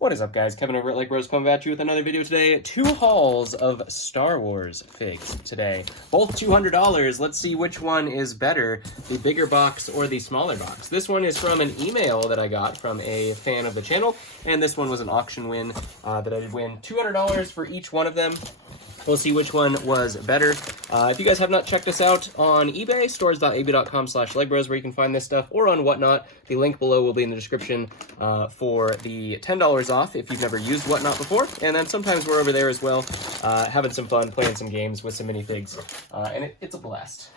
What is up, guys? Kevin over at Like Bros coming at you with another video today. 2 hauls of Star Wars figs today. Both $200. Let's see which one is better, the bigger box or the smaller box. This one is from an email that I got from a fan of the channel, and this one was an auction win that I did win. $200 for each one of them. We'll see which one was better. If you guys have not checked us out on eBay, stores.ab.com/legbros, where you can find this stuff, or on Whatnot, the link below will be in the description for the $10 off if you've never used Whatnot before. And then sometimes we're over there as well, having some fun, playing some games with some minifigs, and it's a blast.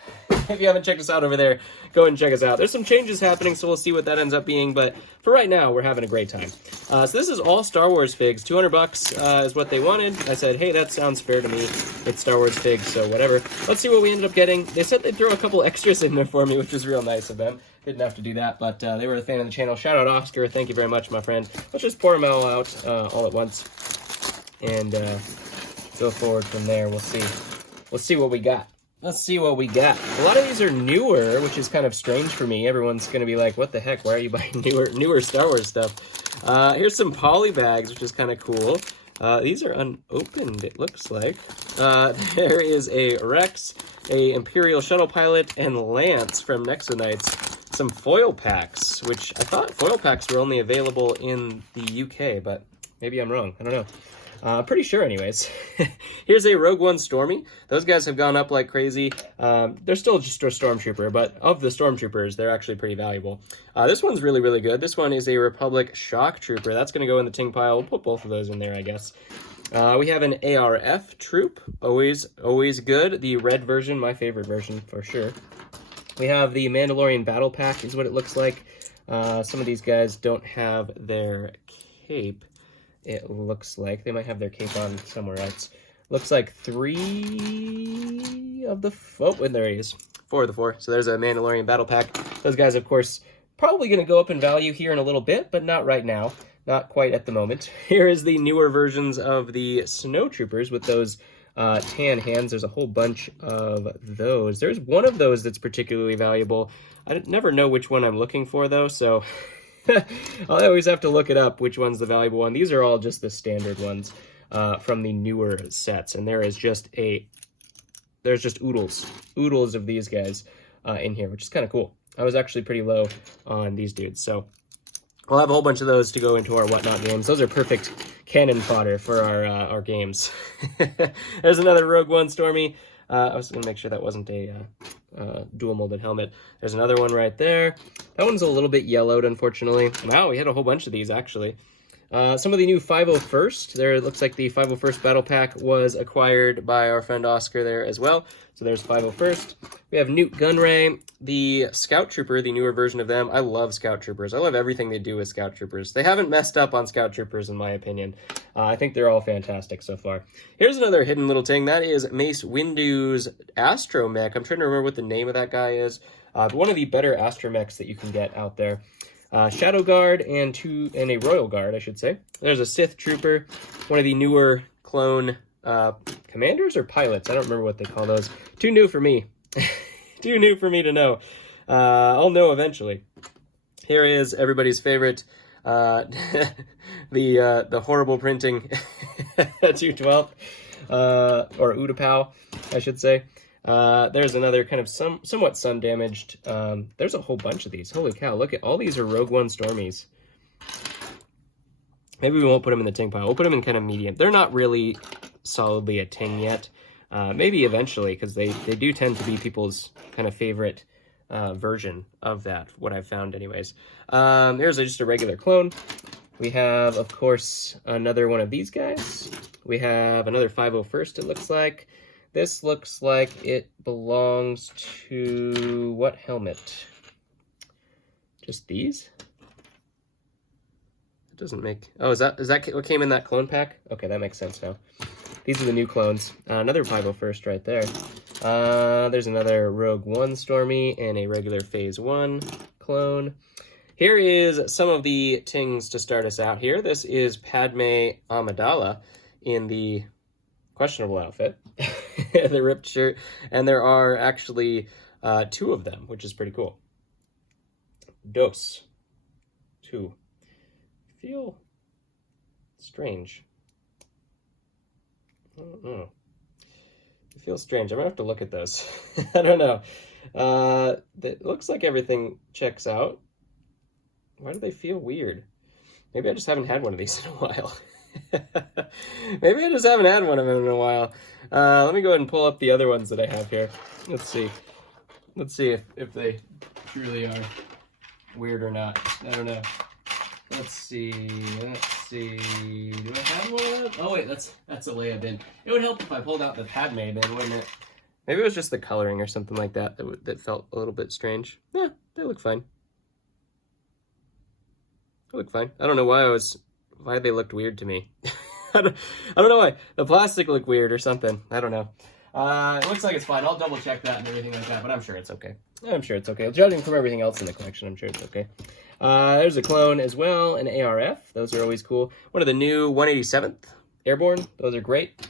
If you haven't checked us out over there, go and check us out. There's some changes happening, so we'll see what that ends up being, but for right now, we're having a great time. So this is all Star Wars figs. 200 bucks is what they wanted. I said, hey, that sounds fair to me. It's Star Wars figs, so whatever. Let's see what we ended up getting. They said they'd throw a couple extras in there for me, which was real nice of them. Didn't have to do that, but they were a fan of the channel. Shout out Oscar. Thank you very much, my friend. Let's just pour them all out all at once and go forward from there. We'll see. We'll see what we got. Let's see what we got. A lot of these are newer, which is kind of strange for me. Everyone's going to be like, what the heck? Why are you buying newer Star Wars stuff? Here's some poly bags, which is kind of cool. These are unopened, it looks like. There is a Rex, a Imperial Shuttle Pilot, and Lance from Nexonites. Some foil packs, which I thought foil packs were only available in the UK, but maybe I'm wrong. I don't know. Pretty sure anyways. Here's a Rogue One Stormy. Those guys have gone up like crazy. They're still just a Stormtrooper, but of the Stormtroopers, they're actually pretty valuable. This one's really, really good. This one is a Republic Shock Trooper. That's going to go in the Ting pile. We'll put both of those in there, I guess. We have an ARF Troop. Always good. The red version, my favorite version for sure. We have the Mandalorian Battle Pack is what it looks like. Some of these guys don't have their cape. It looks like they might have their cape on somewhere else. Looks like 3 of the... Oh, and there he is. 4 of the 4. So there's a Mandalorian Battle Pack. Those guys, of course, probably going to go up in value here in a little bit, but not right now. Not quite at the moment. Here is the newer versions of the Snow Troopers with those tan hands. There's a whole bunch of those. There's one of those that's particularly valuable. I never know which one I'm looking for, though, so... I always have to look it up, which one's the valuable one. These are all just the standard ones from the newer sets, and there's just oodles of these guys in here, which is kind of cool. I was actually pretty low on these dudes, so we'll have a whole bunch of those to go into our Whatnot games. Those are perfect cannon fodder for our games. There's another Rogue One Stormy. I was going to make sure that wasn't a dual molded helmet. There's another one right there. That one's a little bit yellowed, unfortunately. Wow, we had a whole bunch of these, actually. Some of the new 501st. There, it looks like the 501st Battle Pack was acquired by our friend Oscar there as well. So there's 501st. We have Newt Gunray, the Scout Trooper, the newer version of them. I love Scout Troopers. I love everything they do with Scout Troopers. They haven't messed up on Scout Troopers, in my opinion. I think they're all fantastic so far. Here's another hidden little thing. That is Mace Windu's Astromech. I'm trying to remember what the name of that guy is. One of the better Astromechs that you can get out there. Shadow Guard and a Royal Guard, I should say. There's a Sith Trooper, one of the newer clone commanders or pilots. I don't remember what they call those. Too new for me. Too new for me to know. I'll know eventually. Here is everybody's favorite, the horrible printing 212, or Utapau, I should say. There's another kind of somewhat sun-damaged. There's a whole bunch of these. Holy cow, look at all these are Rogue One Stormies. Maybe we won't put them in the Ting pile. We'll put them in kind of medium. They're not really solidly a Ting yet. Maybe eventually, because they do tend to be people's kind of favorite version of that, what I've found anyways. Here's just a regular clone. We have, of course, another one of these guys. We have another 501st, it looks like. This looks like it belongs to what helmet? Just these? It doesn't make... Oh, is that what came in that clone pack? Okay, that makes sense now. These are the new clones. Another 501st right there. There's another Rogue One Stormy and a regular Phase 1 clone. Here is some of the Tings to start us out here. This is Padme Amidala in the questionable outfit, the ripped shirt, and there are actually 2 of them, which is pretty cool. Dos. 2. Feel Strange. I don't know. It feels strange. I'm gonna have to look at those. I don't know. It looks like everything checks out. Why do they feel weird? Maybe I just haven't had one of these in a while. Maybe I just haven't had one of them in a while. Let me go ahead and pull up the other ones that I have here. Let's see. Let's see if they truly are weird or not. I don't know. Let's see. Let's see. Do I have one of those? Oh wait, that's a Leia bin. It would help if I pulled out the Padme bin, wouldn't it? Maybe it was just the coloring or something like that that felt a little bit strange. Yeah, they look fine. They look fine. I don't know why they looked weird to me. I don't know why. The plastic looked weird or something. I don't know. It looks like it's fine. I'll double check that and everything like that, but I'm sure it's okay. I'm sure it's okay. Judging from everything else in the collection, I'm sure it's okay. There's a clone as well, an ARF. Those are always cool. One of the new 187th Airborne. Those are great.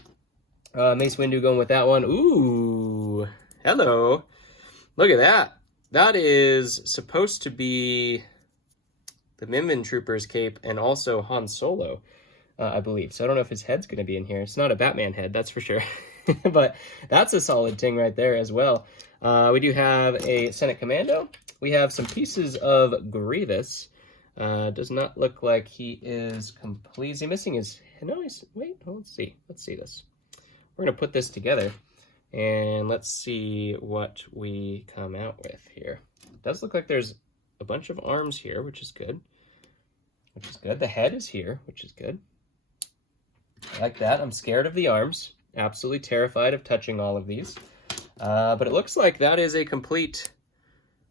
Mace Windu going with that one. Ooh, hello. Look at that. That is supposed to be the Minmin Trooper's cape and also Han Solo, I believe. So I don't know if his head's going to be in here. It's not a Batman head, that's for sure. But that's a solid ting right there as well. We do have a Senate Commando. We have some pieces of Grievous. Does not look like he is complete. Is he missing his... No, he's... Wait, let's see. Let's see this. We're going to put this together, and let's see what we come out with here. It does look like there's a bunch of arms here, which is good. Which is good. The head is here, which is good. I like that. I'm scared of the arms. Absolutely terrified of touching all of these. But it looks like that is a complete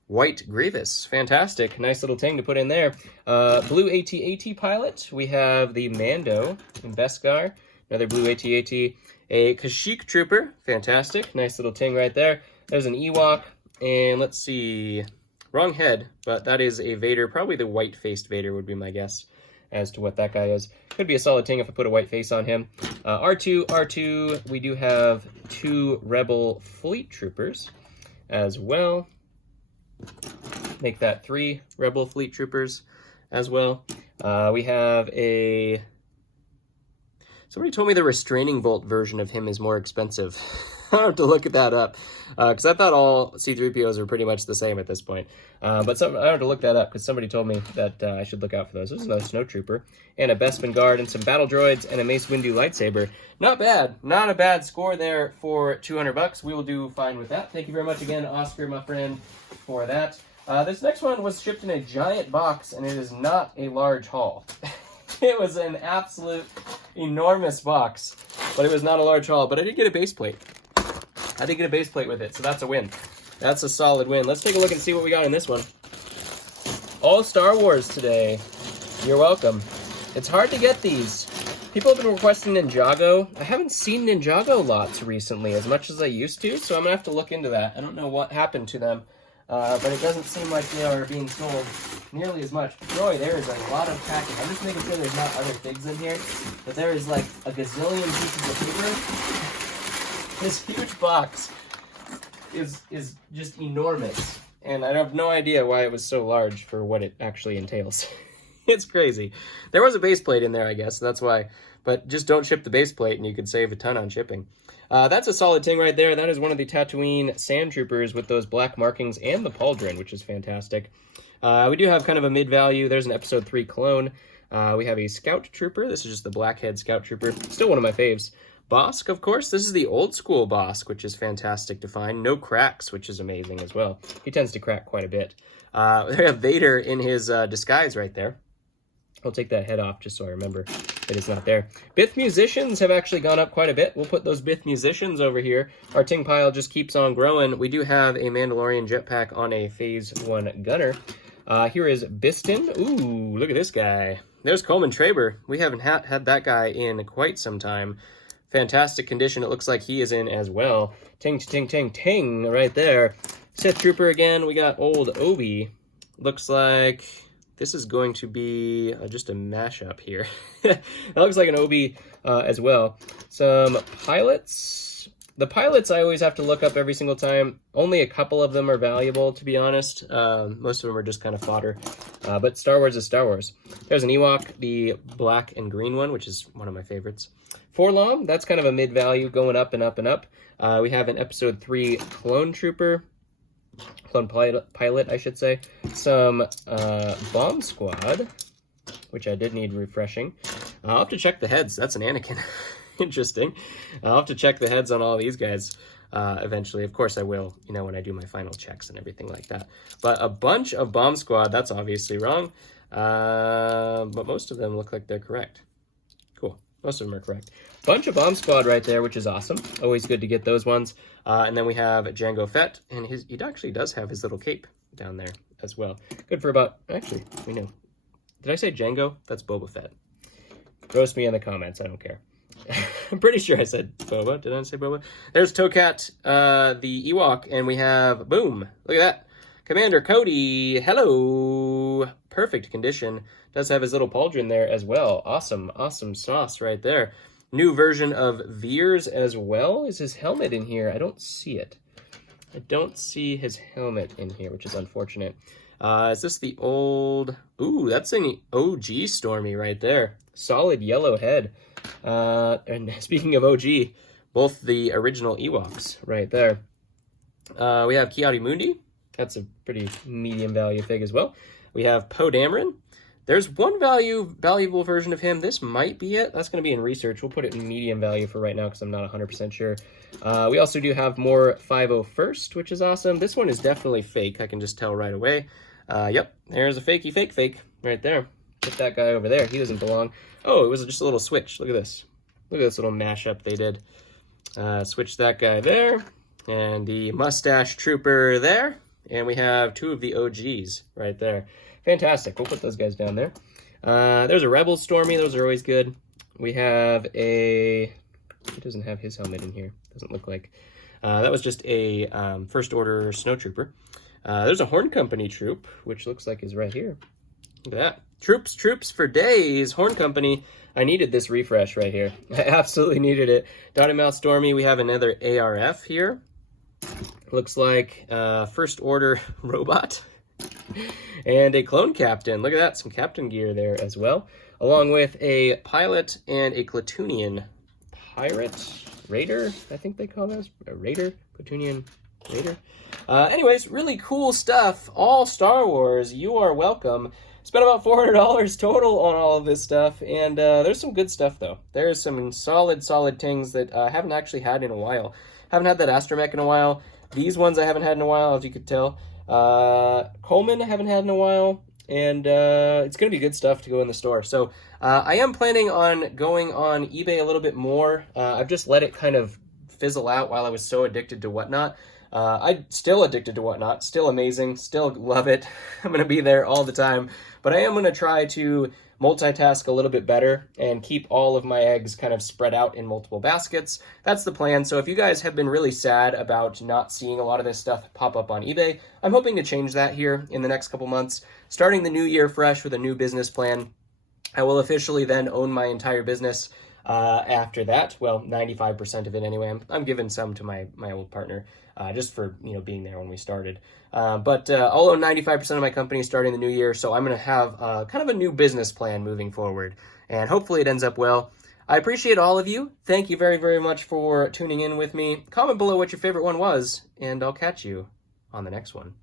white Grievous. Fantastic. Nice little ting to put in there. Blue AT-AT pilot. We have the Mando in Beskar. Another blue AT-AT. A Kashyyyk Trooper. Fantastic. Nice little ting right there. There's an Ewok. And let's see. Wrong head, but that is a Vader. Probably the white-faced Vader would be my guess as to what that guy is. Could be a solid ting if I put a white face on him. R2. We do have 2 Rebel Fleet Troopers as well. Make that 3 Rebel Fleet Troopers as well. We have a... Somebody told me the restraining bolt version of him is more expensive. I'll have to look that up, because I thought all C-3POs are pretty much the same at this point. But I have to look that up, because somebody told me that I should look out for those. This is another Snow Trooper, and a Bespin Guard, and some Battle Droids, and a Mace Windu lightsaber. Not bad. Not a bad score there for $200. We will do fine with that. Thank you very much again, Oscar, my friend, for that. This next one was shipped in a giant box, and it is not a large haul. It was an absolute enormous box, but it was not a large haul. But I did get a base plate. I did get a base plate with it, so that's a win. That's a solid win. Let's take a look and see what we got in this one. All Star Wars today. You're welcome. It's hard to get these. People have been requesting Ninjago. I haven't seen Ninjago lots recently as much as I used to, so I'm going to have to look into that. I don't know what happened to them, but it doesn't seem like they are being sold nearly as much. Boy, there is a lot of packing. I'm just making sure there's not other figs in here, but there is like a gazillion pieces of paper. This huge box is just enormous, and I have no idea why it was so large for what it actually entails. It's crazy. There was a base plate in there, I guess, so that's why. But just don't ship the base plate, and you could save a ton on shipping. That's a solid ting right there. That is one of the Tatooine Sand Troopers with those black markings and the pauldron, which is fantastic. We do have kind of a mid-value. There's an Episode 3 clone. We have a Scout Trooper. This is just the Blackhead Scout Trooper. Still one of my faves. Bosk, of course. This is the old school Bosk, which is fantastic to find. No cracks, which is amazing as well. He tends to crack quite a bit. We have Vader in his disguise right there. I'll take that head off just so I remember that it's not there. Bith Musicians have actually gone up quite a bit. We'll put those Bith Musicians over here. Our ting pile just keeps on growing. We do have a Mandalorian jetpack on a Phase 1 gunner. Here is Biston. Ooh, look at this guy. There's Coleman Traber. We haven't had that guy in quite some time. Fantastic condition. It looks like he is in as well. Ting, ting, ting, ting right there. Sith Trooper again. We got old Obi. Looks like this is going to be just a mashup here. That looks like an Obi as well. Some pilots. The pilots I always have to look up every single time. Only a couple of them are valuable, to be honest. Most of them are just kind of fodder. But Star Wars is Star Wars. There's an Ewok, the black and green one, which is one of my favorites. Forlom, that's kind of a mid-value, going up and up and up. We have an Episode 3 Clone Trooper. Clone pilot, I should say. Some Bomb Squad, which I did need refreshing. I'll have to check the heads. That's an Anakin. Interesting. I'll have to check the heads on all these guys eventually. Of course I will, you know, when I do my final checks and everything like that. But a bunch of Bomb Squad, that's obviously wrong. But most of them look like they're correct. Cool. Most of them are correct. Bunch of Bomb Squad right there, which is awesome. Always good to get those ones. And then we have Jango Fett, and he actually does have his little cape down there as well. Good for about, actually, we know. Did I say Jango? That's Boba Fett. Roast me in the comments, I don't care. I'm pretty sure I said Boba. Did I say Boba? There's Tokat, the Ewok, and we have, boom, look at that. Commander Cody, hello. Perfect condition. Does have his little pauldron there as well. Awesome, awesome sauce right there. New version of Veers as well. Is his helmet in here? I don't see it. I don't see his helmet in here, which is unfortunate. Is this the old... Ooh, that's an OG Stormy right there. Solid yellow head. And speaking of OG, both the original Ewoks right there. We have Ki-Adi-Mundi. That's a pretty medium value fig as well. We have Poe Dameron. There's one valuable version of him. This might be it. That's going to be in research. We'll put it in medium value for right now because I'm not 100% sure. We also do have more 501st, which is awesome. This one is definitely fake. I can just tell right away. Yep, there's a fakey fake right there. Put that guy over there. He doesn't belong. Oh, it was just a little switch. Look at this. Look at this little mashup they did. Switch that guy there. And the mustache trooper there. And we have two of the OGs right there. Fantastic. We'll put those guys down there. There's a Rebel Stormy. Those are always good. We have a... He doesn't have his helmet in here. Doesn't look like. That was just a First Order Snowtrooper. There's a Horn Company troop, which looks like is right here. Look at that. Troops for days. Horn Company. I needed this refresh right here. I absolutely needed it. Dotted Mouth Stormy. We have another ARF here. Looks like First Order robot. And a clone captain. Look at that. Some captain gear there as well. Along with a pilot and a Clatoonian pirate. Raider, I think they call those. A Raider. Clatoonian Raider. Anyways, really cool stuff. All Star Wars. You are welcome. Spent about $400 total on all of this stuff. And there's some good stuff, though. There's some solid Tings that I haven't actually had in a while. Haven't had that Astromech in a while. These ones I haven't had in a while, as you could tell. Coleman I haven't had in a while, and it's going to be good stuff to go in the store. So I am planning on going on eBay a little bit more. I've just let it kind of fizzle out while I was so addicted to Whatnot. I'm still addicted to Whatnot, still amazing, still love it. I'm going to be there all the time, but I am going to try to multitask a little bit better and keep all of my eggs kind of spread out in multiple baskets. That's the plan. So if you guys have been really sad about not seeing a lot of this stuff pop up on eBay, I'm hoping to change that here in the next couple months. Starting the new year fresh with a new business plan. I will officially then own my entire business after that. Well, 95% of it anyway. I'm giving some to my old partner just for, you know, being there when we started. But I'll own 95% of my company starting the new year, so I'm going to have kind of a new business plan moving forward, and hopefully it ends up well. I appreciate all of you. Thank you very, very much for tuning in with me. Comment below what your favorite one was, and I'll catch you on the next one.